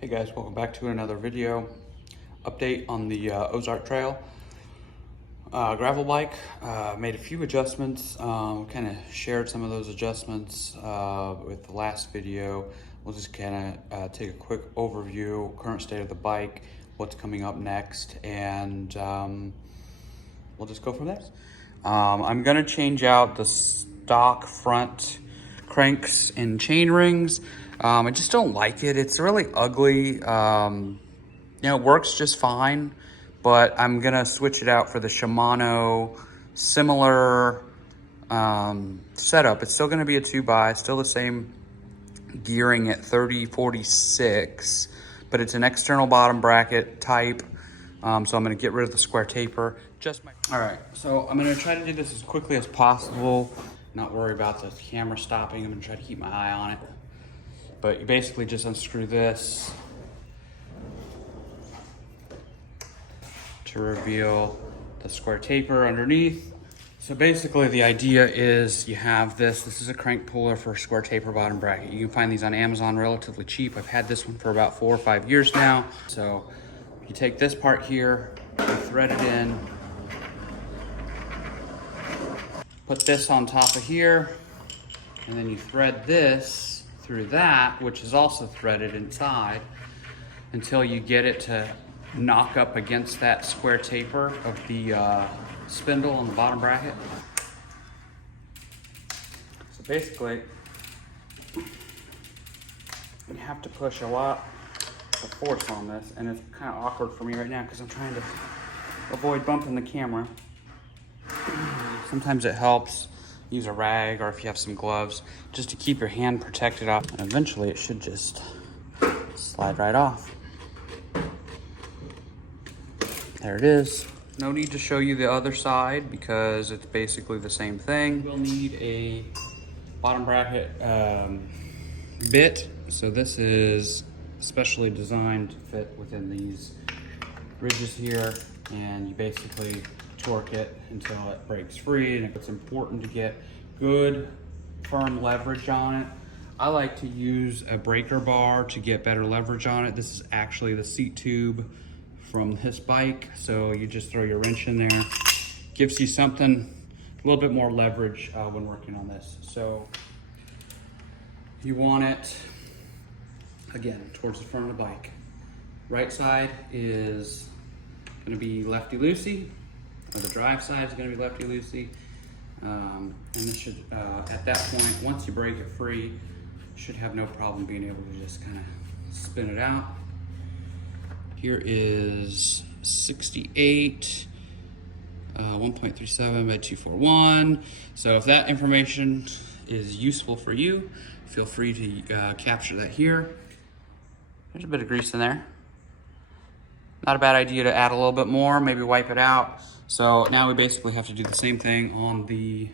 Hey guys, welcome back to another video update on the Ozark Trail gravel bike. Made a few adjustments, kind of shared some of those adjustments with the last video. We'll just kind of take a quick overview, current state of the bike, what's coming up next, and we'll just go from there. I'm gonna change out the stock front cranks and chain rings. I just don't like it. It's really ugly. It works just fine, but I'm gonna switch it out for the Shimano similar setup. It's still gonna be a 2x, still the same gearing at 30-46, but it's an external bottom bracket type. So I'm gonna get rid of the square taper. All right, so I'm gonna try to do this as quickly as possible, not worry about the camera stopping. I'm gonna try to keep my eye on it. But you basically just unscrew this to reveal the square taper underneath. So basically the idea is you have this is a crank puller for a square taper bottom bracket. You can find these on Amazon relatively cheap. I've had this one for about 4 or 5 years now. So you take this part here, you thread it in, put this on top of here, and then you thread this through that, which is also threaded inside, until you get it to knock up against that square taper of the spindle on the bottom bracket. So basically, you have to push a lot of force on this, and it's kind of awkward for me right now because I'm trying to avoid bumping the camera. Sometimes it helps. Use a rag, or if you have some gloves, just to keep your hand protected off. And eventually it should just slide right off. There it is. No need to show you the other side because it's basically the same thing. We'll need a bottom bracket bit. So this is specially designed to fit within these ridges here, and you basically torque it until it breaks free. And it's important to get good firm leverage on it. I like to use a breaker bar to get better leverage on it. This is actually the seat tube from this bike. So you just throw your wrench in there. Gives you something, a little bit more leverage when working on this. So you want it, again, towards the front of the bike. Right side is gonna be lefty-loosey, or the drive side is going to be lefty-loosey. And this should, at that point, once you break it free, should have no problem being able to just kind of spin it out. Here is 68, 1.37 by 241. So if that information is useful for you, feel free to capture that here. There's a bit of grease in there. Not a bad idea to add a little bit more, maybe wipe it out. So now we basically have to do the same thing on the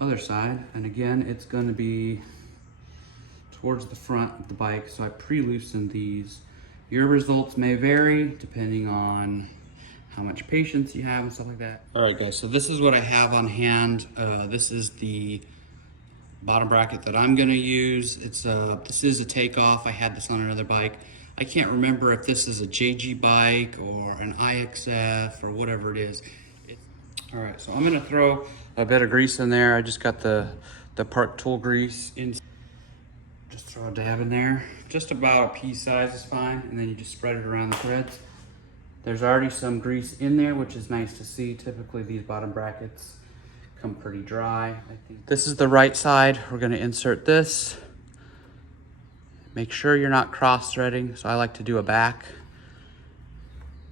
other side. And again, it's gonna be towards the front of the bike. So I pre-loosened these. Your results may vary depending on how much patience you have and stuff like that. All right guys, so this is what I have on hand. This is the bottom bracket that I'm gonna use. This is a takeoff. I had this on another bike. I can't remember if this is a JG bike or an IXF or whatever it is. All right, so I'm gonna throw a bit of grease in there. I just got the Park Tool grease in. Just throw a dab in there. Just about a pea size is fine. And then you just spread it around the threads. There's already some grease in there, which is nice to see. Typically these bottom brackets come pretty dry, I think. This is the right side. We're gonna insert this. Make sure you're not cross-threading, so I like to do a back.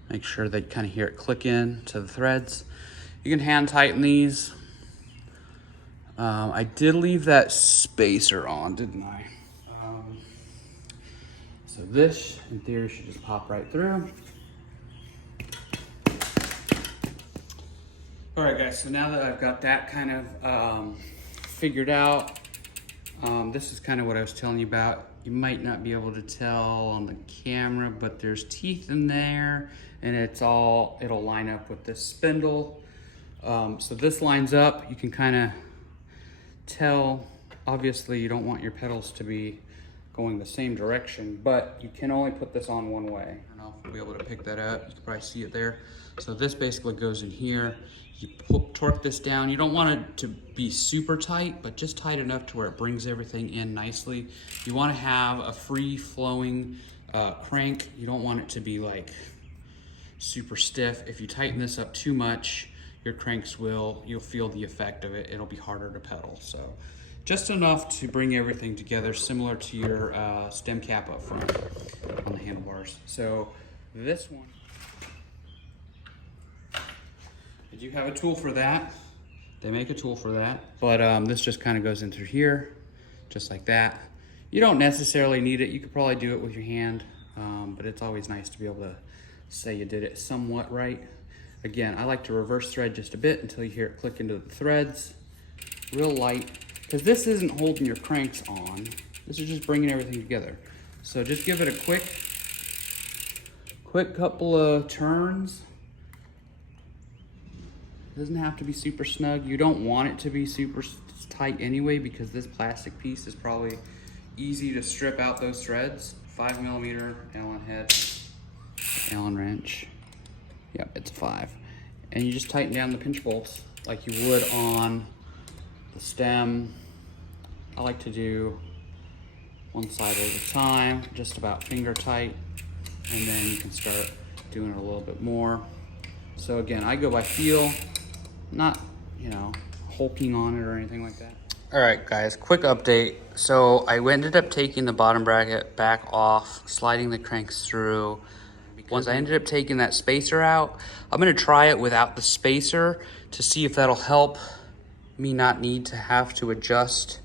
Make sure that you kind of hear it click in to the threads. You can hand tighten these. I did leave that spacer on, didn't I? So this, in theory, should just pop right through. All right, guys, so now that I've got that kind of figured out, this is kind of what I was telling you about. You might not be able to tell on the camera, but there's teeth in there, and it'll line up with this spindle. So this lines up. You can kind of tell, obviously you don't want your pedals to be going the same direction, but you can only put this on one way. I don't know if we'll be able to pick that up. You can probably see it there. So this basically goes in here. You torque this down. You don't want it to be super tight, but just tight enough to where it brings everything in nicely. You want to have a free flowing crank. You don't want it to be like super stiff. If you tighten this up too much, your cranks you'll feel the effect of it. It'll be harder to pedal. So just enough to bring everything together, similar to your stem cap up front on the handlebars. So this one, I do have a tool for that. They make a tool for that, but this just kind of goes in through here, just like that. You don't necessarily need it. You could probably do it with your hand, but it's always nice to be able to say you did it somewhat right. Again, I like to reverse thread just a bit until you hear it click into the threads, real light, because this isn't holding your cranks on. This is just bringing everything together. So just give it a quick couple of turns. It doesn't have to be super snug. You don't want it to be super tight anyway, because this plastic piece is probably easy to strip out those threads. 5mm Allen head, Allen wrench. Yep, it's 5. And you just tighten down the pinch bolts like you would on the stem. I like to do one side at a time, just about finger tight, and then you can start doing it a little bit more. So again, I go by feel, not, you know, hulking on it or anything like that. All right, guys, quick update. So I ended up taking the bottom bracket back off, sliding the cranks through. Once I ended up taking that spacer out, I'm gonna try it without the spacer to see if that'll help me not need to have to adjust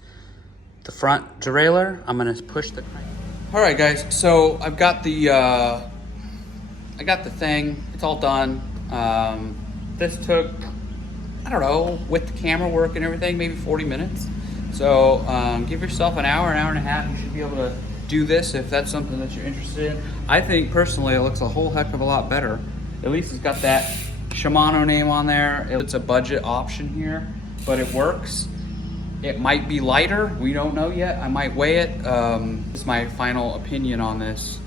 the front derailleur. I'm gonna push the crank. All right, guys, so I've got the, I got the thing, it's all done. This took, I don't know, with the camera work and everything, maybe 40 minutes. So give yourself an hour and a half. You should be able to do this if that's something that you're interested in. I think personally it looks a whole heck of a lot better. At least it's got that Shimano name on there. It's a budget option here, but it works. It might be lighter, we don't know yet. I might weigh it. This is my final opinion on this.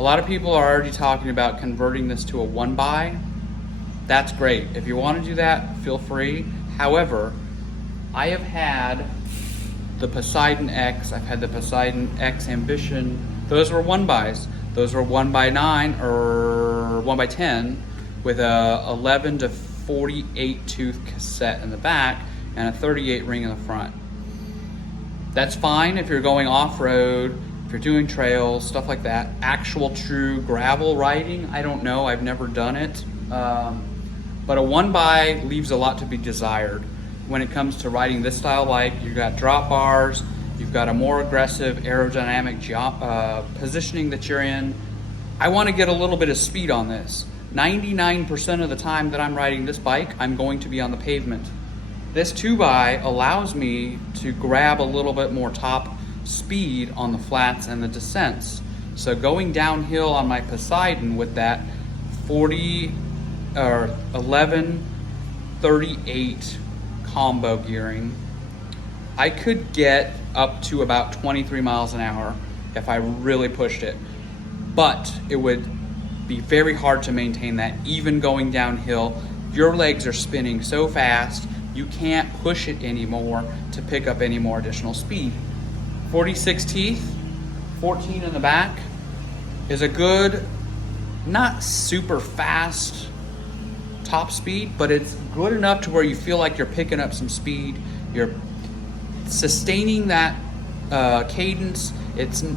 A lot of people are already talking about converting this to a 1x. That's great. If you want to do that, feel free. However, I have had the Poseidon X, I've had the Poseidon X Ambition. Those were 1x's. Those were 1x9 or 1x10 with a 11 to 48 tooth cassette in the back and a 38 ring in the front. That's fine if you're going off-road, if you're doing trails, stuff like that. Actual true gravel riding, I don't know, I've never done it. But a 1x leaves a lot to be desired. When it comes to riding this style bike, you've got drop bars, you've got a more aggressive aerodynamic positioning that you're in. I want to get a little bit of speed on this. 99% of the time that I'm riding this bike, I'm going to be on the pavement. This 2x allows me to grab a little bit more top speed on the flats and the descents. So going downhill on my Poseidon with that 40 or 11, 38 combo gearing, I could get up to about 23 miles an hour if I really pushed it. But it would be very hard to maintain that even going downhill. Your legs are spinning so fast, you can't push it anymore to pick up any more additional speed. 46 teeth, 14 in the back is a good, not super fast top speed, but it's good enough to where you feel like you're picking up some speed. You're sustaining that cadence.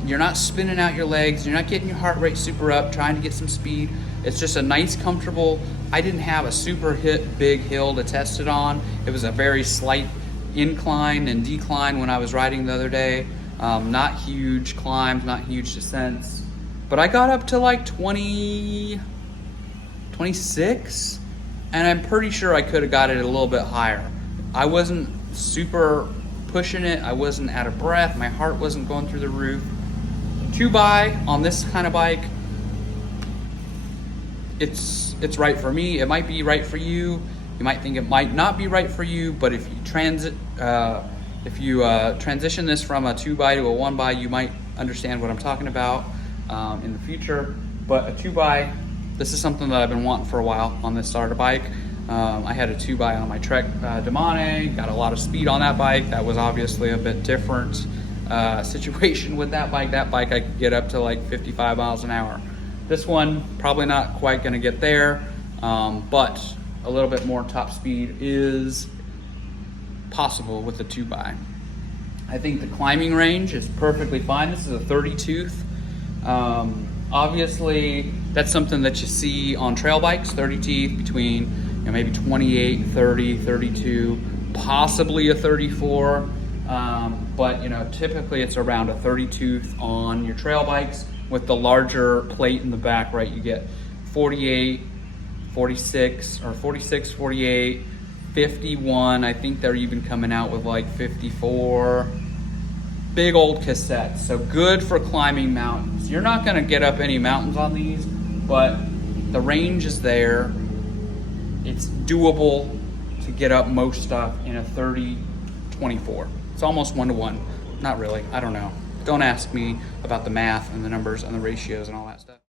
You're not spinning out your legs. You're not getting your heart rate super up, trying to get some speed. It's just a nice, comfortable. I didn't have a super big hill to test it on. It was a very slight incline and decline when I was riding the other day. Not huge climbs, not huge descents. But I got up to like 20, 26. And I'm pretty sure I could have got it a little bit higher. I wasn't super pushing it. I wasn't out of breath. My heart wasn't going through the roof. 2x on this kind of bike, it's right for me. It might be right for you. You might think it might not be right for you, but if you transition this from a 2x to a 1x, you might understand what I'm talking about in the future. But a 2x, this is something that I've been wanting for a while on this starter bike. I had a 2x on my Trek Demane, got a lot of speed on that bike. That was obviously a bit different situation with that bike. That bike I could get up to like 55 miles an hour. This one, probably not quite gonna get there, but a little bit more top speed is possible with the 2x. I think the climbing range is perfectly fine. This is a 30 tooth. Obviously, that's something that you see on trail bikes, 30 teeth between, you know, maybe 28, 30, 32, possibly a 34. But you know, typically it's around a 30 tooth on your trail bikes. With the larger plate in the back, right, you get 48, 46, or 46, 48, 51. I think they're even coming out with like 54. Big old cassettes, so good for climbing mountains. You're not gonna get up any mountains on these, but the range is there. It's doable to get up most stuff in a 30-24. It's almost 1-to-1. Not really, I don't know. Don't ask me about the math and the numbers and the ratios and all that stuff.